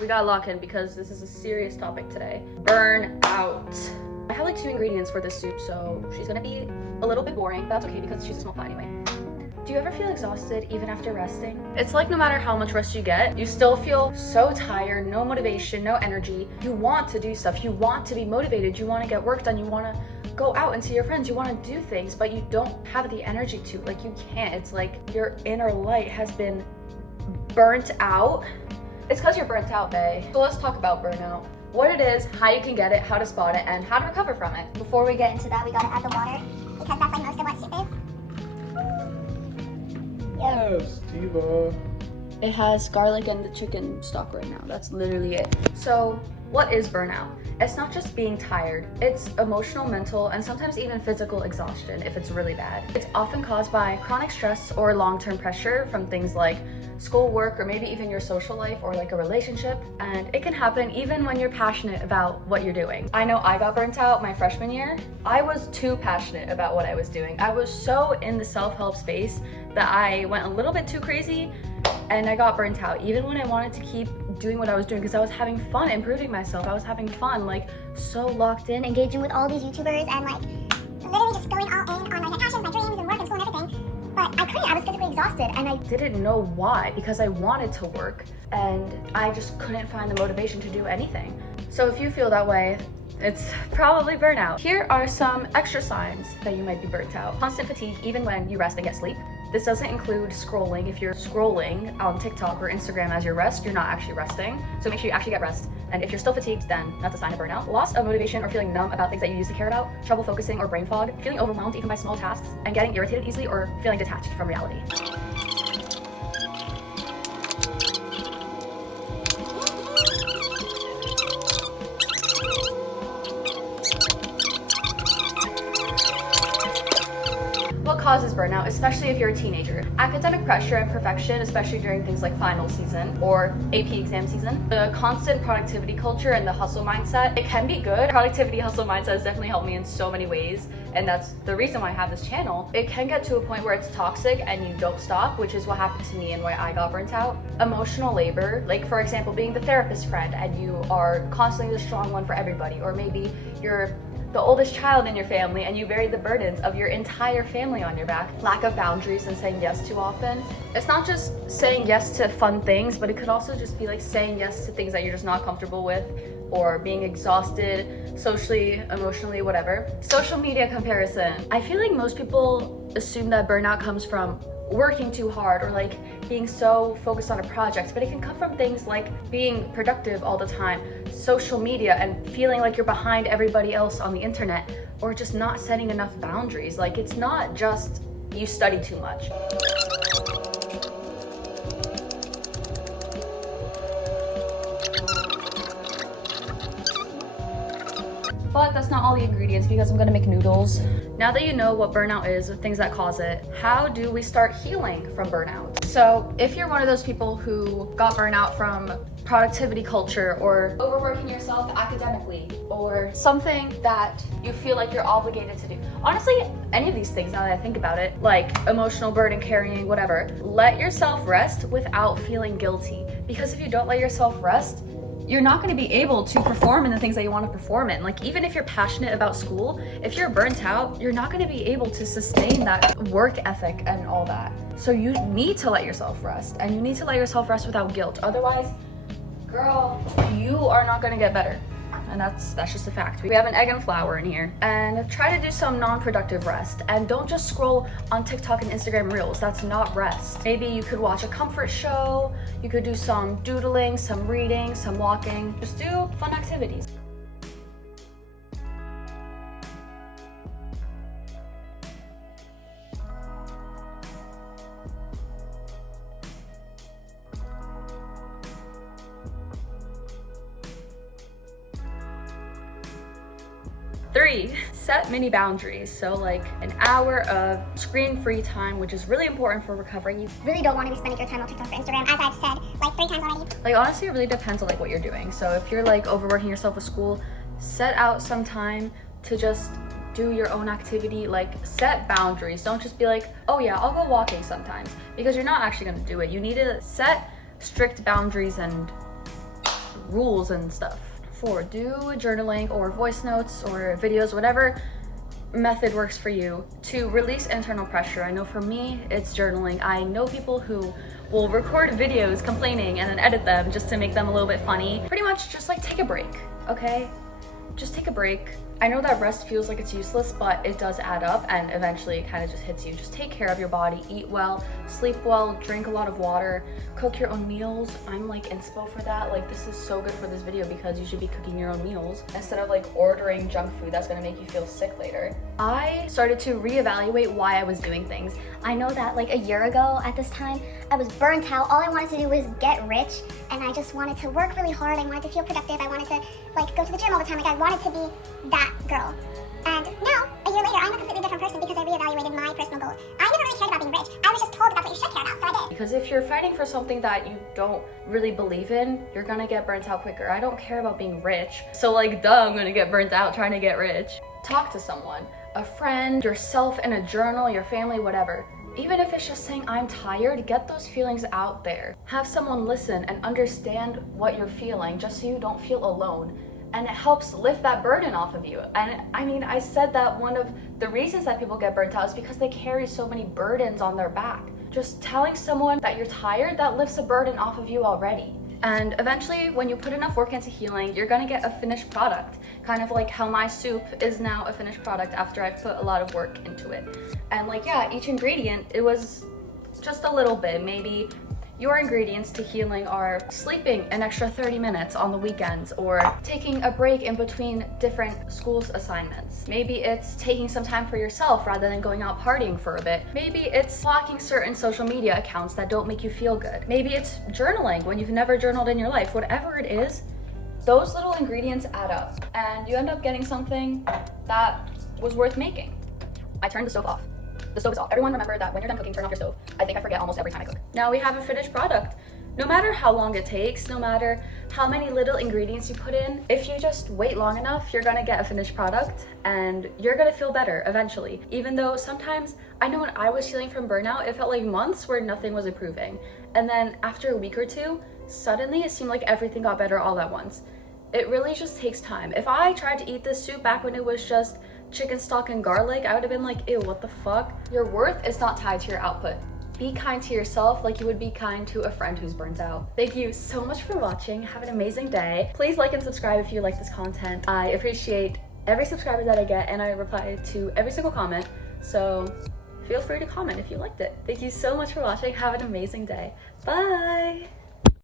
We gotta lock in because this is a serious topic today. Burnout. I have like 2 ingredients for this soup, so she's gonna be a little bit boring, but that's okay because she's a small pot anyway. Do you ever feel exhausted even after resting? It's like no matter how much rest you get, you still feel so tired, no motivation, no energy. You want to do stuff, you want to be motivated, you want to get work done, you want to go out and see your friends, you want to do things, but you don't have the energy to. Like, you can't. It's like your inner light has been burnt out. It's because you're burnt out, bae. So let's talk about burnout. What it is, how you can get it, how to spot it, and how to recover from it. Before we get into that, we gotta add the water because that's like most of what soup is. Yes, Diva. It has garlic and the chicken stock right now. That's literally it. So what is burnout? It's not just being tired. It's emotional, mental, and sometimes even physical exhaustion if it's really bad. It's often caused by chronic stress or long-term pressure from things like schoolwork or maybe even your social life or like a relationship. And it can happen even when you're passionate about what you're doing. I know I got burnt out my freshman year. I was too passionate about what I was doing. I was so in the self-help space that I went a little bit too crazy and I got burnt out even when I wanted to keep doing what I was doing because I was having fun improving myself. I was having fun, like so locked in, Engaging with all these YouTubers and like literally just going all in on like my passions, my dreams, and work and school and everything. But I couldn't. I was physically exhausted and I didn't know why because I wanted to work and I just couldn't find the motivation to do anything. So if you feel that way, it's probably burnout. Here are some extra signs that you might be burnt out. Constant fatigue even when you rest and get sleep. This doesn't include scrolling. If you're scrolling on TikTok or Instagram as your rest, you're not actually resting. So make sure you actually get rest. And if you're still fatigued, then that's a sign of burnout. Loss of motivation or feeling numb about things that you used to care about, trouble focusing or brain fog, feeling overwhelmed even by small tasks, and getting irritated easily or feeling detached from reality. What causes burnout, especially if you're a teenager? Academic pressure and perfection, especially during things like final season or AP exam season. The constant productivity culture and the hustle mindset, it can be good. Productivity hustle mindset has definitely helped me in so many ways, and that's the reason why I have this channel. It can get to a point where it's toxic and you don't stop, which is what happened to me and why I got burnt out. Emotional labor, like for example, being the therapist friend and you are constantly the strong one for everybody, or maybe you're the oldest child in your family and you bear the burdens of your entire family on your back. Lack of boundaries and saying yes too often. It's not just saying yes to fun things, but it could also just be like saying yes to things that you're just not comfortable with, or being exhausted socially, emotionally, whatever. Social media comparison. I feel like most people assume that burnout comes from working too hard or like being so focused on a project, but it can come from things like being productive all the time, social media, and feeling like you're behind everybody else on the internet, or just not setting enough boundaries. Like, it's not just you study too much. But that's not all the ingredients because I'm gonna make noodles. Now that you know what burnout is, the things that cause it, how do we start healing from burnout? So if you're one of those people who got burnout from productivity culture or overworking yourself academically or something that you feel like you're obligated to do, honestly, any of these things now that I think about it, like emotional burden carrying, whatever, let yourself rest without feeling guilty. Because if you don't let yourself rest, you're not going to be able to perform in the things that you want to perform in. Like, even if you're passionate about school, if you're burnt out, you're not going to be able to sustain that work ethic and all that. So you need to let yourself rest, and you need to let yourself rest without guilt. Otherwise, girl, you are not going to get better. And that's just a fact. We have an egg and flour in here. And try to do some non-productive rest. And don't just scroll on TikTok and Instagram Reels. That's not rest. Maybe you could watch a comfort show. You could do some doodling, some reading, some walking. Just do fun activities. Three, set mini boundaries. So like an hour of screen-free time, which is really important for recovery. You really don't want to be spending your time on TikTok or Instagram, as I've said like 3 times already. Like, honestly, it really depends on like what you're doing. So if you're like overworking yourself with school, set out some time to just do your own activity. Like, set boundaries. Don't just be like, oh yeah, I'll go walking sometimes, because you're not actually going to do it. You need to set strict boundaries and rules and stuff for do journaling or voice notes or videos, whatever method works for you to release internal pressure. I know for me, it's journaling. I know people who will record videos complaining and then edit them just to make them a little bit funny. Pretty much just like take a break, okay? Just take a break. I know that rest feels like it's useless, but it does add up and eventually it kind of just hits you. Just take care of your body, eat well, sleep well, drink a lot of water, cook your own meals. I'm like inspo for that. Like this is so good for this video because you should be cooking your own meals instead of like ordering junk food that's gonna make you feel sick later. I started to reevaluate why I was doing things. I know that like a year ago at this time, I was burnt out. All I wanted to do was get rich, and I just wanted to work really hard. I wanted to feel productive. I wanted to like go to the gym all the time. Like I wanted to be that girl. And now, a year later, I'm a completely different person because I reevaluated my personal goals. I never really cared about being rich. I was just told that's what you should care about, so I did. Because if you're fighting for something that you don't really believe in, you're gonna get burnt out quicker. I don't care about being rich, so like duh, I'm gonna get burnt out trying to get rich. Talk to someone, a friend, yourself in a journal, your family, whatever. Even if it's just saying I'm tired, get those feelings out there. Have someone listen and understand what you're feeling just so you don't feel alone. And it helps lift that burden off of you. And I mean, I said that one of the reasons that people get burnt out is because they carry so many burdens on their back. Just telling someone that you're tired, that lifts a burden off of you already. And eventually, when you put enough work into healing, you're gonna get a finished product. Kind of like how my soup is now a finished product after I've put a lot of work into it. And like, yeah, each ingredient, it was just a little bit. Maybe your ingredients to healing are sleeping an extra 30 minutes on the weekends or taking a break in between different school's assignments. Maybe it's taking some time for yourself rather than going out partying for a bit. Maybe it's blocking certain social media accounts that don't make you feel good. Maybe it's journaling when you've never journaled in your life. Whatever it is, those little ingredients add up and you end up getting something that was worth making. I turned the stove off. The stove is off. Everyone remember that when you're done cooking, turn off your stove. I think I forget almost every time I cook. Now we have a finished product. No matter how long it takes, no matter how many little ingredients you put in, if you just wait long enough, you're gonna get a finished product and you're gonna feel better eventually. Even though sometimes, I know when I was healing from burnout, it felt like months where nothing was improving. And then after a week or two, suddenly it seemed like everything got better all at once. It really just takes time. If I tried to eat this soup back when it was just chicken stock and garlic, I would have been like, ew, what the fuck? Your worth is not tied to your output. Be kind to yourself like you would be kind to a friend who's burnt out. Thank you so much for watching. Have an amazing day. Please like and subscribe if you like this content. I appreciate every subscriber that I get and I reply to every single comment. So feel free to comment if you liked it. Thank you so much for watching. Have an amazing day. Bye.